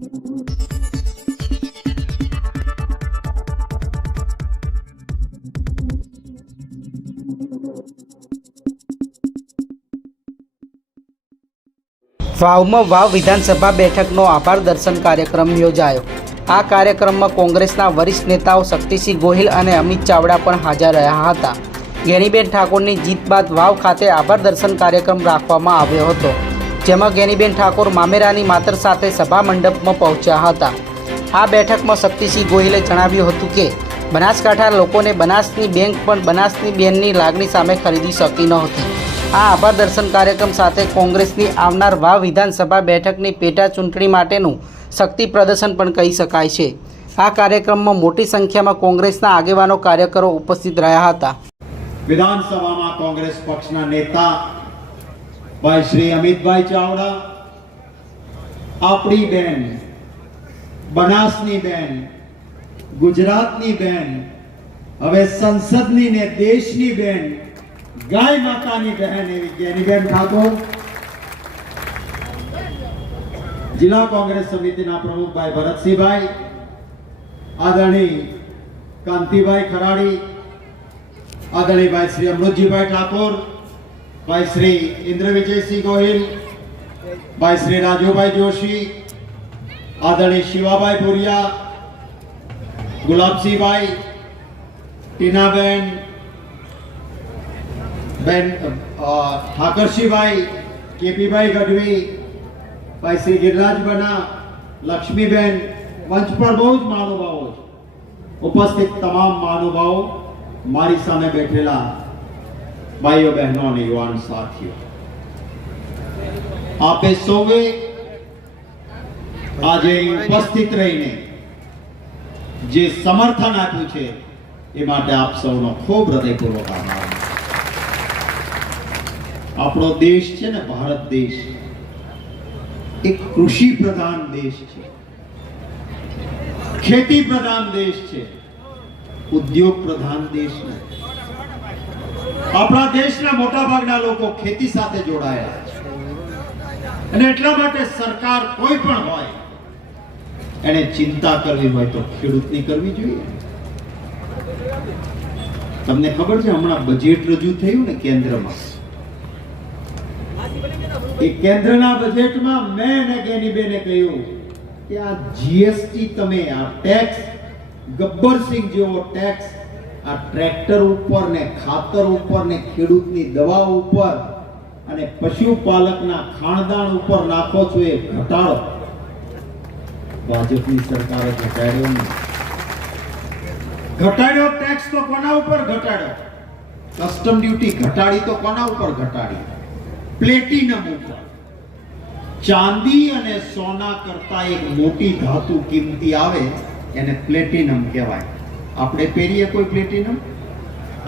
વાવમાં વાવ વિધાનસભા બેઠકનો આભાર દર્શન કાર્યક્રમ યોજાયો. આ કાર્યક્રમમાં કોંગ્રેસના વરિષ્ઠ નેતાઓ શક્તિસિંહ ગોહિલ અને અમિત ચાવડા પણ હાજર રહ્યા હતા. ગેણીબેન ઠાકોરની જીત બાદ વાવ ખાતે આભાર દર્શન કાર્યક્રમ રાખવામાં આવ્યો હતો. જેમાં ગેનીબેન ઠાકોર મામેરાની માતર સાથે સભા મંડપમાં પહોંચ્યા હતા. આ બેઠકમાં શક્તિસિંહ ગોહિલે જણાવ્યું હતું કે, બનાસકાંઠા લોકોને બનાસની બેંક પણ બનાસની બેનની લાગણી સામે ખરીદી શકી નહોતી આ આભાર દર્શન કાર્યક્રમ સાથે કોંગ્રેસની આવનાર વાવ વિધાનસભા બેઠકની પેટા ચૂંટણી માટેનું શક્તિ પ્રદર્શન પણ કહી શકાય છે. આ કાર્યક્રમમાં મોટી સંખ્યામાં કોંગ્રેસના આગેવાનો કાર્યકરો ઉપસ્થિત રહ્યા હતા. વિધાનસભામાં કોંગ્રેસ પક્ષના નેતા ભાઈ શ્રી અમિતભાઈ ચાવડા, આપણી બેન, બનાસની બેન, ગુજરાતની બેન, હવે સંસદની ને દેશની બેન, ગાય માતાની બહેન એવી જ્ઞાનીબેન ઠાકોર. જિલ્લા કોંગ્રેસ સમિતિના પ્રમુખ ભાઈ ભરતસિંહભાઈ, આદરણી કાંતિભાઈ ખરાડી આદરણીભાઈ શ્રી અમૃતજીભાઈ ઠાકોર ભાઈ શ્રી ઇન્દ્ર વિજયસિંહ ગોહિલ ભાઈ શ્રી રાજુભાઈ જોશી આદરણીય શિવાભાઈ ભુરિયા ગુલાબસિંહભાઈ ટીનાબેન બેન ઠાકરસિંહભાઈ કેપીભાઈ ગઢવી ભાઈ શ્રી ગિરિરાજ બના લક્ષ્મીબેન મંચ પર બહુ જ મહાનુભાવો ઉપસ્થિત તમામ મહાનુભાવો મારી સામે બેઠેલા ભાઈઓ બહેનો અને યુવાન સાથીઓ. આપે સૌએ આજે ઉપસ્થિત રહીને જે સમર્થન આપ્યું છે એ માટે આપ સૌનો ખૂબ હૃદયપૂર્વક આભાર. આપણો દેશ છે ને ભારત દેશ એક કૃષિ પ્રધાન દેશ છે. ખેતી પ્રધાન દેશ છે. ઉદ્યોગ પ્રધાન દેશ નથી. આપણા દેશના મોટા ભાગના લોકો ખેતી સાથે જોડાયેલા અને એટલા માટે સરકાર કોઈ પણ હોય, એને ચિંતા કરવી હોય તો ખેડૂતની કરવી જોઈએ. તમને ખબર છે, હમણાં બજેટ રજૂ થયું ને કેન્દ્રમાં. એ કેન્દ્રના બજેટમાં મેં અને ગેનીબેને કહ્યું કે આ જીએસટી તમે આ ટેક્સ ગબ્બરસિંહ જેવો ટેક્સ આ ટ્રેક્ટર ઉપર ને ખાતર ઉપર ને ખેડૂતની દવા ઉપર અને પશુપાલકના ખાણદાણ ઉપર નાખો છો એ ઘટાડો. ભાજપની સરકારે ઘટાડ્યો ઘટાડ્યો ટેક્સ તો કોના ઉપર ઘટાડ્યો? કસ્ટમ ડ્યુટી ઘટાડી તો કોના ઉપર ઘટાડી? પ્લેટિનમ ઉપર. ચાંદી અને સોના કરતા એક મોટી ધાતુ કિંમતી આવે એને પ્લેટિનમ કહેવાય. આપણે પહેરીએ કોઈ પ્લેટિનમ?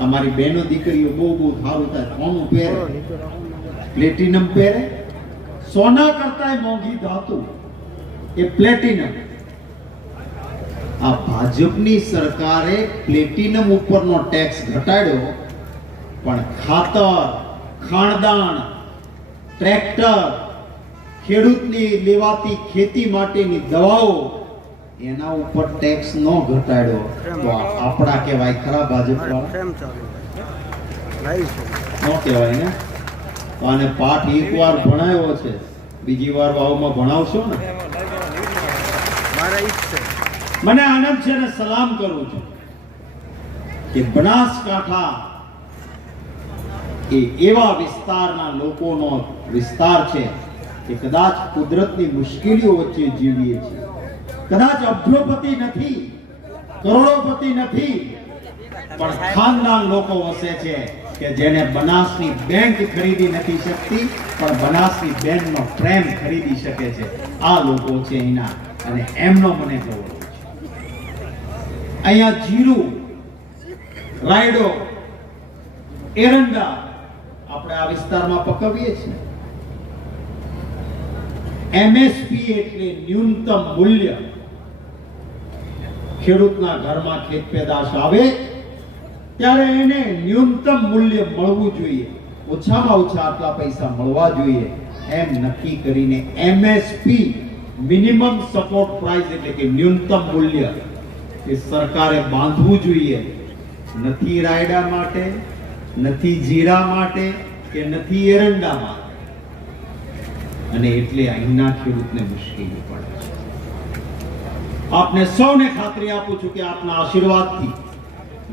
અમારી બહેનો દીકરીઓ બહુ બહુ સારું થાય. કોનું પહેરે? પ્લેટિનમ પહેરે? સોના કરતા મોંઘી ધાતુ. એ પ્લેટિનમ. આ ભાજપની સરકારે પ્લેટિનમ ઉપરનો ટેક્સ ઘટાડ્યો, પણ ખાતર ખાણદાણ ટ્રેક્ટર, ખેડૂતની લેવાતી ખેતી માટેની દવાઓ એના ઉપર ટેક્સ ન ઘટાડ્યો તો આપણા કહેવાય ખરા ભાજપ ન કહેવાય ને? તો આને પાઠ એકવાર ભણાયો છે. બીજી વાર વાવમાં ભણાવશો ને? મને આનંદ છે ને સલામ કરું છું કે બનાસકાંઠા એ એવા વિસ્તારના લોકોનો વિસ્તાર છે કે કદાચ કુદરતની મુશ્કેલીઓ વચ્ચે જીવીએ છીએ. કદાચ અબજોપતિ નથી, કરોડોપતિ નથી, પણ ખાનદાન લોકો વસે છે કે જેને બનાસની બેંક ખરીદી નથી શકતી, પણ બનાસની બેંકનો પ્રેમ ખરીદી શકે છે. આ લોકો છે એના, અને એમનો મને ગૌરવ છે. અહીંયા જીરું, રાયડો, એરંડા આપણે આ વિસ્તારમાં પકવીએ છીએ. એમએસપી એટલે ન્યૂનતમ મૂલ્ય. ખેડૂતના ઘરમાં ખેત પેદાશ આવે, ત્યારે એને ન્યૂનતમ મૂલ્ય મળવું જોઈએ. ઓછામાં ઓછા આટલા પૈસા મળવા જોઈએ. એમ નક્કી કરીને એમએસપી મિનિમમ સપોર્ટ પ્રાઇસ એટલે કે ન્યૂનતમ મૂલ્ય એ સરકારે બાંધવું જોઈએ. નથી રાયડા માટે, નથી જીરા માટે કે નથી એરંડા માટે. અને એટલે અહીંના ખેડૂતને મુશ્કેલી પડે છે આપને સૌને ખાતરી આપું છું કે આપના આશીર્વાદથી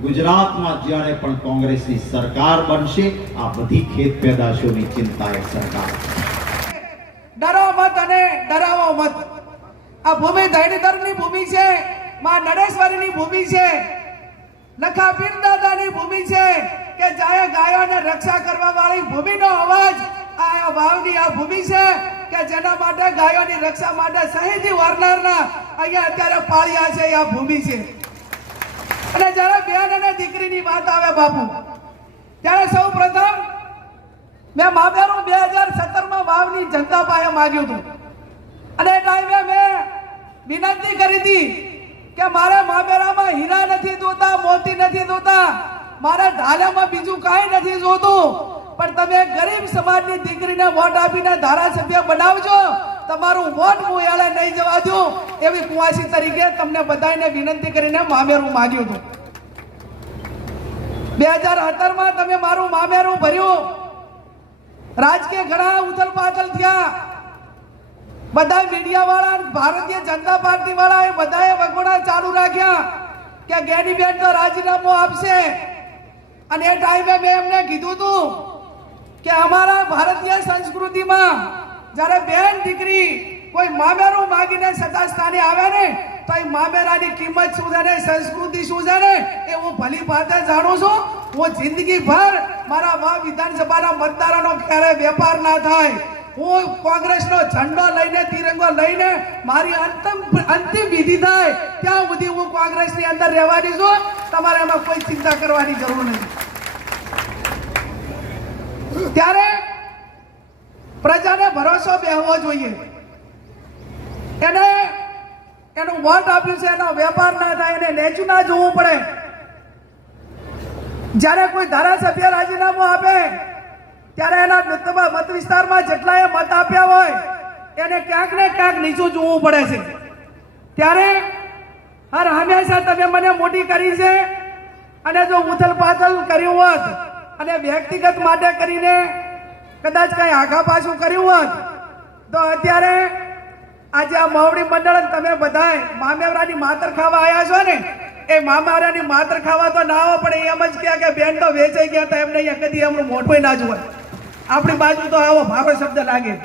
ગુજરાતમાં જ્યારે પણ કોંગ્રેસની સરકાર બનશે, આ બધી ખેત પેદાશોની ચિંતા એ સરકાર. ડરો મત અને ડરાવો મત આ ભૂમિ ધૈર્યધરની ભૂમિ છે, માં નડેશ્વરીની ભૂમિ છે લખા પીર દાદાની ભૂમિ છે, કે જાય ગાયોને રક્ષા કરવા વાળી ભૂમિનો અવાજ આ વાવની આ ભૂમિ છે કે જેના માટે ગાયોની રક્ષા માટે સહીથી વારનારના અહીંયા અત્યારે પાળિયા છે આ ભૂમિ છે. અને જ્યારે બેન અને દીકરીની વાત આવે બાપુ, ત્યારે સૌ પ્રથમ મેં મામેરું બે હજાર સત્તરમાં વાવની જનતા પાસે માગ્યું હતું. અને ટાઈમે મેં વિનંતી કરી હતી કે મારે મામેરામાં હીરા નથી જોતા મોતી નથી જોતા મારે ઢાલામાં બીજું કાંઈ નથી જોતું. પણ તમે ગરીબ સમાજની દીકરીને વોટ આપીને ધારાસભ્ય બનાવજો. તમારું વોટ હું એળે નહીં જવા દઉં એવી કુવાસી તરીકે તમને બધાને વિનંતી કરીને મામેરું માગ્યું હતું. બે હજાર સત્તરમાં તમે મારું મામેરું ભર્યું. રાજકીય ઘણા ઉથલ પાથલ થયા. બધા મીડિયા વાળા ભારતીય જનતા પાર્ટી વાળા એ બધાએ વગોડા ચાલુ રાખ્યા કે ગેનીબેન તો રાજીનામું આપશે. અને એ ટાઈમે મેં એમને કીધું હતું કે અમારા ભારતીય સંસ્કૃતિમાં જ્યારે બેન દીકરી કોઈ મામેરું માગીને સત્તા સ્થાને આવે ને, તો એ મામેરાની કિંમત શું છે ને, સંસ્કૃતિ શું છે ને, એ હું ભલી ભાતે જાણું છું. હું જિંદગી ભર મારા મા વિધાનસભાના મતદારોનો ક્યારે વેપાર ના થાય. હું કોંગ્રેસનો ઝંડો લઈને, તિરંગો લઈને મારી અંતિમ અંતિમ વિધિ થાય, ત્યાં સુધી હું કોંગ્રેસની અંદર રહેવાની છું. તમારે એમાં કોઈ ચિંતા કરવાની જરૂર નથી. ત્યારે પ્રજાને ભરોસો બેહવો જોઈએ. એને એનું વોટ આપ્યું છે, એનો વેપાર ના થાય, એને નેચું ના જોવું પડે. જ્યારે કોઈ ધારાસભ્ય રાજીનામું આપે, ત્યારે એના મત- વિસ્તારમાં જેટલાએ મત આપ્યા હોય, એને ક્યાંક ને ક્યાંક નીચું જોવું પડે છે. ત્યારે હર હંમેશા તમે મને મોટી કરી છે, અને જો ઉથલ પાથલ કર્યું હોત અને વ્યક્તિગત માટે કરીને કદાચ કઈ આઘા પાછું કર્યું હોત, તો અત્યારે આજે આ મવડી મંડળ તમે બધાય મામેવરાની માતર ખાવા આવ્યા છો ને, એ મામારાની માતર ખાવા તો ના આવે, પણ એમ જ ક્યાં કે બેન તો વેચાઈ ગયા હતા, એમને અહીંયા કદી એમનું મોટું ના જોવાય. આપણી બાજુ તો આવો, ભાવે શબ્દ લાગે.